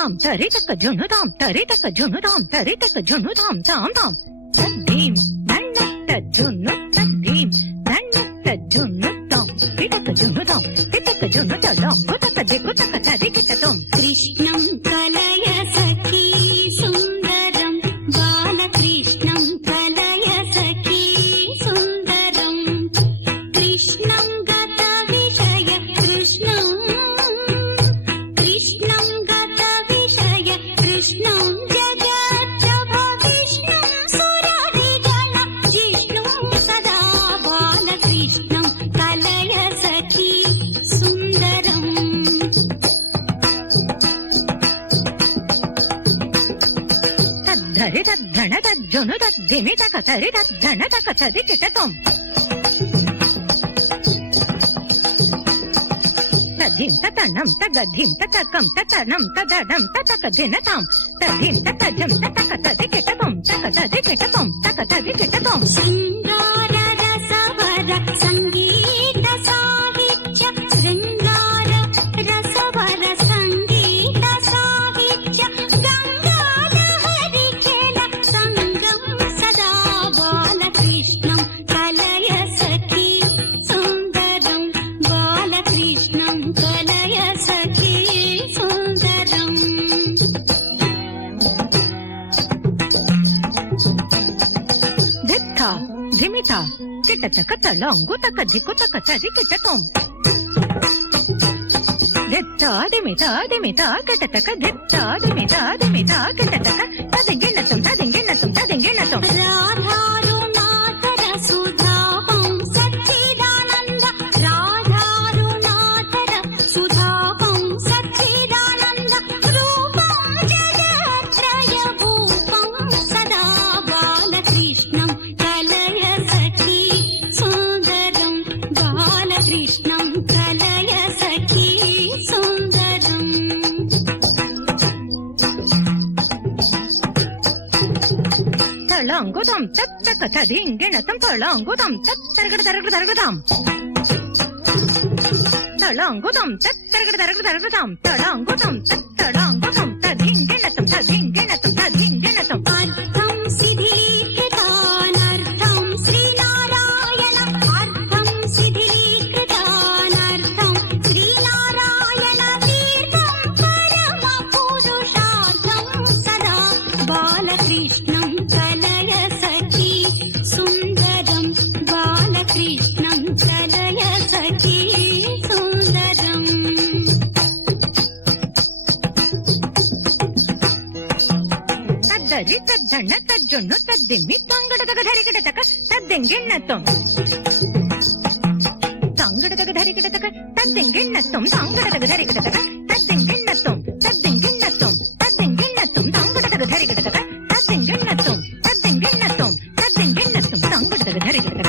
తాం తరి తక్క జును తాం తరి తక్క జును తాం తరి తక్క జును తాం తాం తాం తద్దీం నన్నట్ట జును తద్దీం నన్నట్ట జును తాం తిటక జును తాం తిటక జును తాం గుతక దిగుతక తదికిట తాం కృష్ణం కలయ సఖీ సుందరం బాలకృష్ణం కలయ సఖీ సుందరం కృష్ణం గత విషయ కృష్ణం కృష్ణం గత విషయ కృష్ణం జగత్ప్రభ విష్ణుం సురరిగణ జిష్ణుం సదా బాలకృష్ణం కలయ సఖీ సుందరం తద్ధరి తద్ధణ తజ్జును తద్దిమి తక తరి తద్ధణ తక తదికిట తాం తధిం తనం తగధిం తకం తనం తదడం తక దినతాం తధిం తజం తక తదికిట తాం తక తదికిట తాం తక తదికిట తాం శృంగార రసవర సంగీత సాహిత్య శృంగార రసవర సంగీత సాహిత్య గంగాలహరి ఖేళ సంగం సదా బాలకృష్ణం కలయ సఖీ సుందరం బాలకృష్ణం కలయ సఖీ సుందరం దిత్త ధిమిత కిటతక తళంగు తక దిక్కుతక తదికిట తాం దిత్త ధిమిత ధిమిత కిటతక దిత్త ధిమిత ధిమిత కిటతక తదింగిణతం తదింగిణతం తదింగిణతం రాధారుణాధర సుధాపం సచ్చిదానంద రాధారుణాధర సుధాపం సచ్చిదానంద రూపం జగత్రయ భూపం సదా బాలకృష్ణం కలయ సఖీ సుందరం బాలకృష్ణం కలయ సఖీ సుందరం తళంగుతం తత్తక తదింగిణతం తళంగుతం తత్తరగడ తరగడ తరగదాం తళంగుతం తత్తరగడ తరగడ తరగదాం తళంగుతం తత్తళంగుతం తదింగిణతం తదింగిణతం తదింగిణతం అర్థం శిథిలీకృతానర్థం శ్రీనారాయణ అర్థం శిథిలీకృతానర్థం శ్రీనారాయణ తీర్థం పరమ పురుషార్థం సదా బాలకృష్ణం కలయ సఖీ సుందరం బాలకృష్ణం కలయ సఖీ సుందరం తద్దరి తద్దణ తజ్జును తద్దిమ్మి తంగడదగ ధరికిటతక తద్దింగిణతం తంగడదగ ధరికిటతక తద్దింగిణతం తంగడదగ ధరికిటతక తద్దింగిణతం తద్దింగిణతం తద్దింగిణతం తంగడదగ ధరికిటతక తద్దింగిణతం తద్దింగిణతం తద్దింగిణతం తంగడదగ ధరికిటతక